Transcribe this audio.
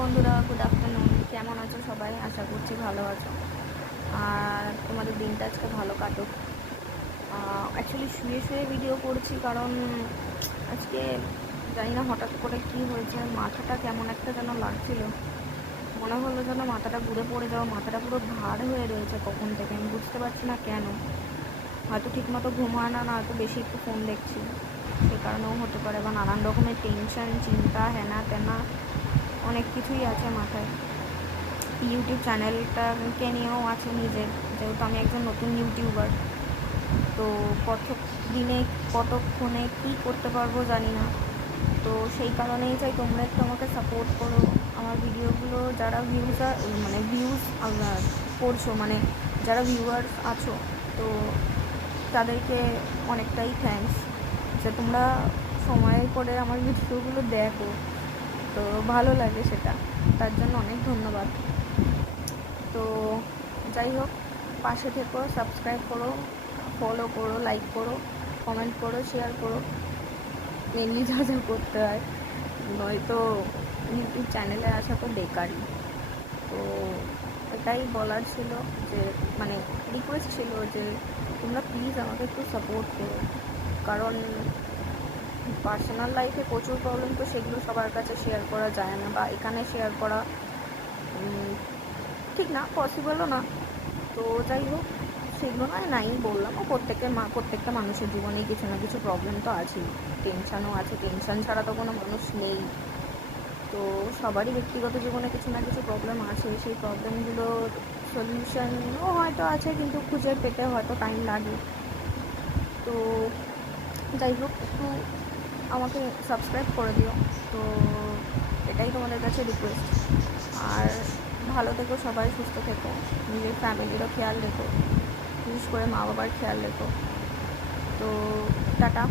বন্ধুরা, good afternoon. কেমন আছো সবাই? আশা করছি ভালো আছো আর তোমাদের দিনটা আজকে ভালো কাটুক। অ্যাকচুয়ালি শুয়ে শুয়ে ভিডিও করছি কারণ আজকে জানি না হঠাৎ করে কি হয়েছে, মাথাটা কেমন একটা যেন লাগছিল। মনে হলো যেন মাথাটা ঘুরে পড়ে যাওয়া, মাথাটা পুরো ভার হয়ে রয়েছে কখন থেকে, আমি বুঝতে পারছি না কেন। হয়তো ঠিকমতো ঘুম হয় না, না হয়তো বেশি একটু ফোন দেখছি, সে কারণেও হতে পারে, বা নানান রকমের টেনশন, চিন্তা, হেনা তেনা অনেক কিছুই আছে মাথায়। ইউটিউব চ্যানেলটাকে নিয়েও আছে নিজের, যেহেতু আমি একজন নতুন ইউটিউবার। তো কত দিনে কতক্ষণে কী করতে পারবো জানি না। তো সেই কারণেই চাই তোমরা একটু আমাকে সাপোর্ট করো। আমার ভিডিওগুলো যারা ভিউজ করছো, মানে যারা ভিউয়ার্স আছো, তো তাদেরকে অনেকটাই থ্যাঙ্কস যে তোমরা সময় করে আমার ভিডিওগুলো দেখো। তো ভালো লাগে সেটা, তার জন্য অনেক ধন্যবাদ। তো যাই হোক, পাশে থেকো, সাবস্ক্রাইব করো, ফলো করো, লাইক করো, কমেন্ট করো, শেয়ার করো, মেনলি যা যা করতে হয়। নয়তো ইউটিউব চ্যানেলে আসা তো বেকারই। তো এটাই বলার ছিল, যে মানে রিকোয়েস্ট ছিল যে তোমরা প্লিজ আমাকে একটু সাপোর্ট করো। কারণ পার্সোনাল লাইফে প্রচুর প্রবলেম, তো সেগুলো সবার কাছে শেয়ার করা যায় না, বা এখানে শেয়ার করা ঠিক না, পসিবলও না। তো যাই হোক, সেগুলো নাই বললাম, ও প্রত্যেকটা মানুষের জীবনেই কিছু না কিছু প্রবলেম তো আছেই, টেনশানও আছে, টেনশান ছাড়া তো কোনো মানুষ নেই। তো সবারই ব্যক্তিগত জীবনে কিছু না কিছু প্রবলেম আছে, সেই প্রবলেমগুলোর সলিউশনও হয়তো আছে, কিন্তু খুঁজে পেতে হয়তো টাইম লাগে। তো যাই হোক, একটু আমাকে সাবস্ক্রাইব করে দিও। তো এটাই তোমাদের কাছে রিকোয়েস্ট। আর ভালো থেকো সবাই, সুস্থ থেকো, নিজের ফ্যামিলিরও খেয়াল রেখো, বিশেষ করে মা বাবার খেয়াল রেখো। তো টাটা।